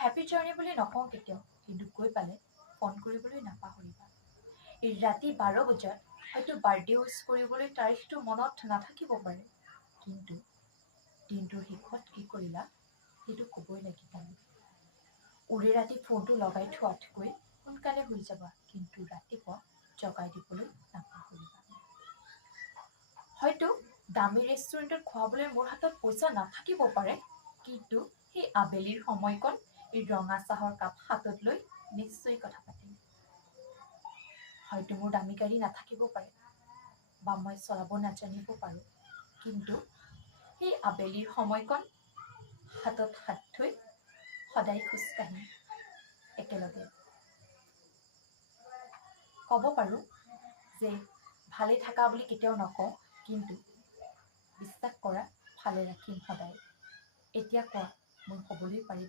Happy journey বুলি নকওঁ কেতিয়াও, কিন্তু গৈ পালে ফোন কৰিবলৈ নাপাহৰিবা। এই ৰাতি 12 বজাত হয়তো বাৰ্থডে উইচ কৰিবলৈ তাৰিখটো মনত নাথাকিব পাৰে, কিন্তু দিনটোৰ শেষত কি কৰিলা সেইটো ক'বই লাগিব। উৰে ৰাতি ফোনটো লগাই থোৱাতকৈ সোনকালে শুই যাবা, কিন্তু ৰাতিপুৱা জগাই দিবলৈ নাপাহৰিবা। হয়তো দামী ৰেষ্টুৰেণ্টত খুৱাবলৈ মোৰ হাতত পইচা নাথাকিব পাৰে, কিন্তু সেই আবেলিৰ সময়কণ এই ৰঙা চাহৰ কাপ হাতত লৈ নিশ্চয় কথা পাতিম। হয়তো মোৰ দামী গাড়ী নাথাকিব পাৰে বা মই চলাব নাজানিব পাৰোঁ, কিন্তু সেই আবেলিৰ সময়কণ হাতত হাত থৈ সদায় খোজকাঢ়িম একেলগে। ক'ব পাৰোঁ যে ভালে থাকা বুলি কেতিয়াও নকওঁ, কিন্তু বিশ্বাস কৰা ভালে ৰাখিম সদায়। এতিয়া কোৱা, মই ক'বলৈ পাৰিম?